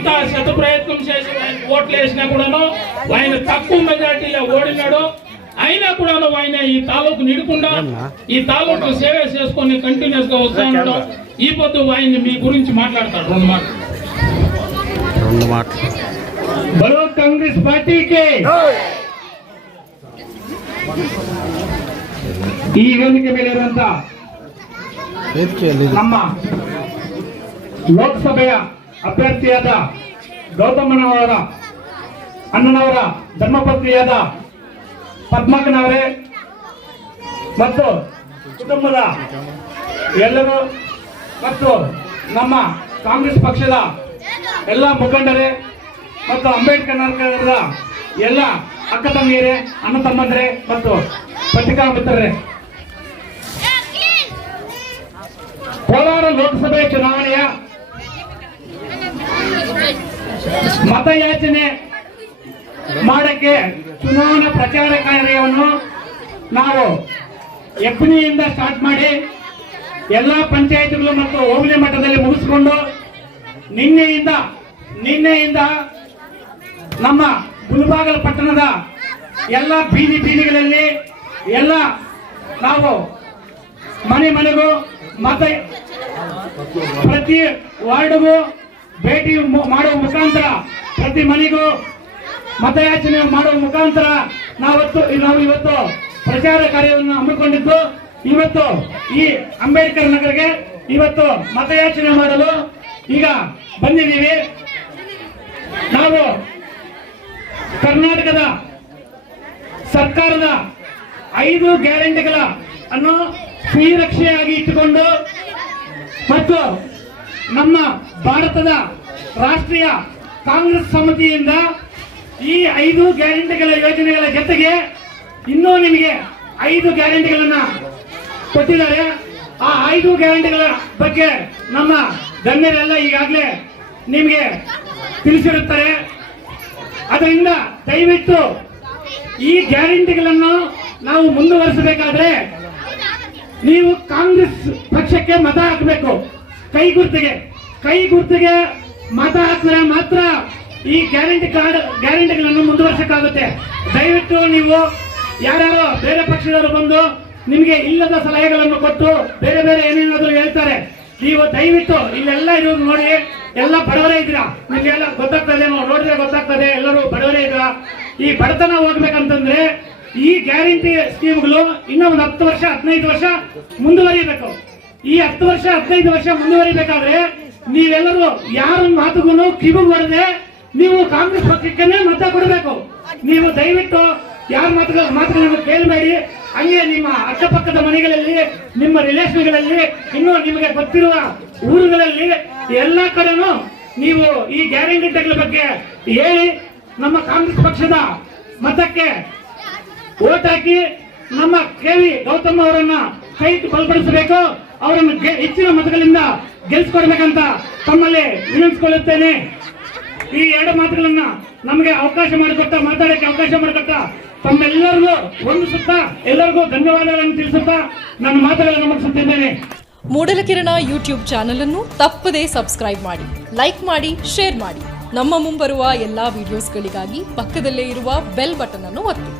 ఎంత శతప్రయత్నం చేసి ఓట్లు వేసినా కూడాను ఆయన తక్కువ మెజార్టీలో ఓడినాడు. అయినా కూడా ఆయన ఈ తాలూకు నిడకుండా ఈ తాలూకు సేవ చేసుకొని కంటిన్యూస్ గా వస్తా ఉన్నాడు. ఈ పొద్దు ఆయన మీ గురించి మాట్లాడతాడు రెండు మాటలు. బలో కాంగ్రెస్ పార్టీకి ಈ ವೇದಿಕೆ ಮೇಲಿರುವಂತ ನಮ್ಮ ಲೋಕಸಭೆಯ ಅಭ್ಯರ್ಥಿಯಾದ ಗೌತಮನವರ ಅಣ್ಣನವರ ಧರ್ಮಪತ್ನಿಯಾದ ಪದ್ಮಕ್ಕನವರೇ ಮತ್ತು ಕುಟುಂಬದ ಎಲ್ಲರೂ ಮತ್ತು ನಮ್ಮ ಕಾಂಗ್ರೆಸ್ ಪಕ್ಷದ ಎಲ್ಲ ಮುಖಂಡರೇ ಮತ್ತು ಅಂಬೇಡ್ಕರ್ ನಗರದ ಎಲ್ಲ ಅಕ್ಕ ತಂಗಿಯರೇ, ಅಣ್ಣ ತಮ್ಮಂದರೇ ಮತ್ತು ಪತ್ರಿಕಾ ಮಿತ್ರರೇ, ಕೋಲಾರ ಲೋಕಸಭೆ ಚುನಾವಣೆಯ ಮತಯಾಚನೆ ಮಾಡಕ್ಕೆ ಚುನಾವಣಾ ಪ್ರಚಾರ ಕಾರ್ಯವನ್ನು ನಾವು ಎಪ್ಪನಿಯಿಂದ ಸ್ಟಾರ್ಟ್ ಮಾಡಿ ಎಲ್ಲ ಪಂಚಾಯತ್ಗಳು ಮತ್ತು ಹೋಬಳಿ ಮಟ್ಟದಲ್ಲಿ ಮುಗಿಸಿಕೊಂಡು ನಿನ್ನೆಯಿಂದ ನಮ್ಮ ಮುಳಬಾಗಿಲು ಪಟ್ಟಣದ ಎಲ್ಲ ಬೀದಿಗಳಲ್ಲಿ ಎಲ್ಲ ನಾವು ಮನೆಗೂ ಪ್ರತಿ ವಾರ್ಡ್ಗೂ ಭೇಟಿ ಮಾಡುವ ಮುಖಾಂತರ ಪ್ರತಿ ಮನೆಗೂ ಮತಯಾಚನೆ ಮಾಡುವ ಮುಖಾಂತರ ನಾವು ಇವತ್ತು ಪ್ರಚಾರ ಕಾರ್ಯವನ್ನು ಹಮ್ಮಿಕೊಂಡಿದ್ದು ಇವತ್ತು ಈ ಅಂಬೇಡ್ಕರ್ ನಗರಕ್ಕೆ ಇವತ್ತು ಮತಯಾಚನೆ ಮಾಡಲು ಈಗ ಬಂದಿದ್ದೀವಿ. ನಾವು ಕರ್ನಾಟಕದ ಸರ್ಕಾರದ 5 ಗ್ಯಾರಂಟಿಗಳ ಅನ್ನು ಶ್ರೀರಕ್ಷೆಯಾಗಿ ಇಟ್ಟುಕೊಂಡು ಮತ್ತು ನಮ್ಮ ಭಾರತದ ರಾಷ್ಟ್ರೀಯ ಕಾಂಗ್ರೆಸ್ ಸಮಿತಿಯಿಂದ ಈ 5 ಗ್ಯಾರಂಟಿಗಳ ಯೋಜನೆಗಳ ಜೊತೆಗೆ ಇನ್ನೂ ನಿಮಗೆ 5 ಗ್ಯಾರಂಟಿಗಳನ್ನ ಕೊಟ್ಟಿದ್ದಾರೆ. ಆ 5 ಗ್ಯಾರಂಟಿಗಳ ಬಗ್ಗೆ ನಮ್ಮ ಗಣ್ಯರೆಲ್ಲ ಈಗಾಗಲೇ ನಿಮಗೆ ತಿಳಿಸಿರುತ್ತಾರೆ. ಅದರಿಂದ ದಯವಿಟ್ಟು ಈ ಗ್ಯಾರಂಟಿಗಳನ್ನು ನಾವು ಮುಂದುವರಿಸಬೇಕಾದ್ರೆ ನೀವು ಕಾಂಗ್ರೆಸ್ ಪಕ್ಷಕ್ಕೆ ಮತ ಹಾಕಬೇಕು. ಕೈ ಗುರುತಿಗೆ ಮತ ಹಾಕಿದ್ರೆ ಮಾತ್ರ ಈ ಗ್ಯಾರಂಟಿಗಳನ್ನು ಮುಂದುವರಿಸಕ್ಕಾಗುತ್ತೆ. ದಯವಿಟ್ಟು ನೀವು ಯಾರ್ಯಾರೋ ಬೇರೆ ಪಕ್ಷದವರು ಬಂದು ನಿಮಗೆ ಇಲ್ಲದ ಸಲಹೆಗಳನ್ನು ಕೊಟ್ಟು ಬೇರೆ ಏನೇನಾದರೂ ಹೇಳ್ತಾರೆ. ನೀವು ದಯವಿಟ್ಟು ಇಲ್ಲೆಲ್ಲ ಇರೋದು ನೋಡಿ, ಎಲ್ಲ ಬಡವರೇ ಇದ್ದೀರಾ, ನಿಮಗೆಲ್ಲ ಗೊತ್ತಾಗ್ತದೆ, ನಾವು ನೋಡಿದ್ರೆ ಗೊತ್ತಾಗ್ತದೆ ಎಲ್ಲರೂ ಬಡವರೇ ಇದ್ದೀರಾ. ಈ ಬಡತನ ಹೋಗ್ಬೇಕಂತಂದ್ರೆ ಈ ಗ್ಯಾರಂಟಿ ಸ್ಕೀಮ್ಗಳು ಇನ್ನೂ ಒಂದು 10 ವರ್ಷ 15 ವರ್ಷ ಮುಂದುವರಿಬೇಕು. ಈ 10 ವರ್ಷ 15 ವರ್ಷ ಮುಂದುವರಿಬೇಕಾದ್ರೆ ನೀವೆಲ್ಲರೂ ಯಾರ ಮಾತುಗೂ ಕಿವಿ ಹೊಡೆದೆ ನೀವು ಕಾಂಗ್ರೆಸ್ ಪಕ್ಷಕ್ಕೆ ಮತ ಕೊಡಬೇಕು. ನೀವು ದಯವಿಟ್ಟು ಯಾರ ಮಾತುಗಳನ್ನು ಕೇಳಬೇಡಿ. ಹಂಗೆ ನಿಮ್ಮ ಅಕ್ಕಪಕ್ಕದ ಮನೆಗಳಲ್ಲಿ, ನಿಮ್ಮ ರಿಲೇಷನ್ಗಳಲ್ಲಿ, ಇನ್ನು ನಿಮಗೆ ಗೊತ್ತಿರುವ ಊರುಗಳಲ್ಲಿ ಎಲ್ಲ ಕಡೆನೂ ನೀವು ಈ ಗ್ಯಾರಂಟಿಗಳ ಬಗ್ಗೆ ಹೇಳಿ ನಮ್ಮ ಕಾಂಗ್ರೆಸ್ ಪಕ್ಷದ ಮತಕ್ಕೆ ಓಟ್ ಹಾಕಿ ನಮ್ಮ ಕೆವಿ ಗೌತಮ್ ಅವರನ್ನ ಕೈ ಬಲಪಡಿಸಬೇಕು. ಅವರನ್ನು ಹೆಚ್ಚಿನ ಮತಗಳಿಂದ ಗೆಲ್ಲಿಸಿಕೊಡ್ಬೇಕಂತ ತಮ್ಮಲ್ಲಿ ವಿನಂತಿಸಿಕೊಳ್ಳುತ್ತೇನೆ. ಈ 2 ಮಾತುಗಳನ್ನ ನಮಗೆ ಮಾತಾಡಕ್ಕೆ ಅವಕಾಶ ಮಾಡಿಕೊಟ್ಟ ತಮ್ಮೆಲ್ಲರಿಗೂ ವಂದಿಸುತ್ತಾ ಎಲ್ಲರಿಗೂ ಧನ್ಯವಾದಗಳನ್ನು ತಿಳಿಸುತ್ತಾ ನನ್ನ ಮಾತುಗಳನ್ನು ಮುಗಿಸುತ್ತಿದ್ದೇನೆ. ಮೂಡಲಕಿರಣ ಯೂಟ್ಯೂಬ್ ಚಾನೆಲ್ ಅನ್ನು ತಪ್ಪದೇ ಸಬ್ಸ್ಕ್ರೈಬ್ ಮಾಡಿ, ಲೈಕ್ ಮಾಡಿ, ಶೇರ್ ಮಾಡಿ. ನಮ್ಮ ಮುಂಬರುವ ಎಲ್ಲಾ ವಿಡಿಯೋಸ್ಗಳಿಗಾಗಿ ಪಕ್ಕದಲ್ಲೇ ಇರುವ ಬೆಲ್ ಬಟನ್ ಅನ್ನು ಒತ್ತಿ.